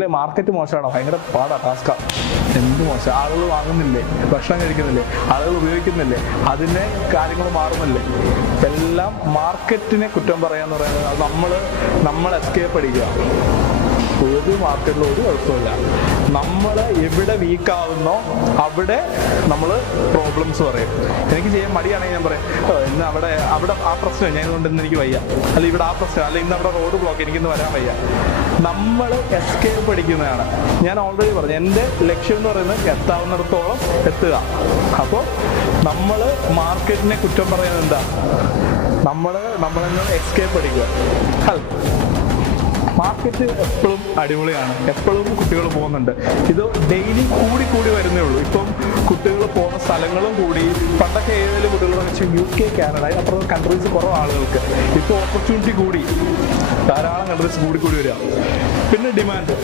അല്ലെങ്കിൽ മാർക്കറ്റ് മോശമാണോ? ഭയങ്കര പാടാ, ടാസ്കാ. എന്ത് മോശം, ആളുകൾ വാങ്ങുന്നില്ലേ, ഭക്ഷണം കഴിക്കുന്നില്ലേ, ആളുകൾ ഉപയോഗിക്കുന്നില്ലേ, അതിൻ്റെ കാര്യങ്ങൾ മാറുന്നില്ലേ? എല്ലാം മാർക്കറ്റിനെ കുറ്റം പറയാന്ന് പറയുന്നത് അത് നമ്മൾ എസ്കേപ്പ് അടിക്കുക. ഒരു മാർക്കറ്റിൽ ഒരു കുഴപ്പമില്ല. നമ്മൾ എവിടെ വീക്കാവുന്നോ അവിടെ നമ്മൾ പ്രോബ്ലംസ് പറയും. എനിക്ക് ചെയ്യാൻ മടിയാണെങ്കിൽ ഞാൻ പറയും, ഇന്ന് അവിടെ ആ പ്രശ്നം, ഞാൻ ഇതുകൊണ്ട് ഇന്ന് എനിക്ക് വയ്യ, അല്ല ഇവിടെ ആ പ്രശ്നം, അല്ല ഇന്ന് അവിടെ റോഡ് ബ്ലോക്ക്, എനിക്കിന്ന് വരാൻ വയ്യ. നമ്മൾ എസ്കേപ്പ് അടിക്കുന്നതാണ്. ഞാൻ ഓൾറെഡി പറഞ്ഞു, എൻ്റെ ലക്ഷ്യം എന്ന് പറയുന്നത് എത്താവുന്നിടത്തോളം എത്തുക. അപ്പോൾ നമ്മൾ മാർക്കറ്റിനെ കുറ്റം പറയുന്നത് എന്താ? നമ്മളെന്ന് എസ്കേപ്പ് അടിക്കുക. മാർക്കറ്റ് എപ്പോഴും അടിപൊളിയാണ്, എപ്പോഴും കുട്ടികൾ പോകുന്നുണ്ട്. ഇത് ഡെയിലി കൂടി വരുന്നേ ഉള്ളൂ. ഇപ്പം കുട്ടികൾ പോകുന്ന സ്ഥലങ്ങളും കൂടി. പണ്ടൊക്കെ ഏതെങ്കിലും കുട്ടികളെന്ന് വെച്ചാൽ UK, കാനഡ, അപ്പുറം കൺട്രീസ് കുറവ് ആളുകൾക്ക്. ഇപ്പോൾ ഓപ്പർച്യൂണിറ്റി കൂടി, ധാരാളം കൺട്രീസ് കൂടി വരിക. പിന്നെ ഡിമാൻഡ്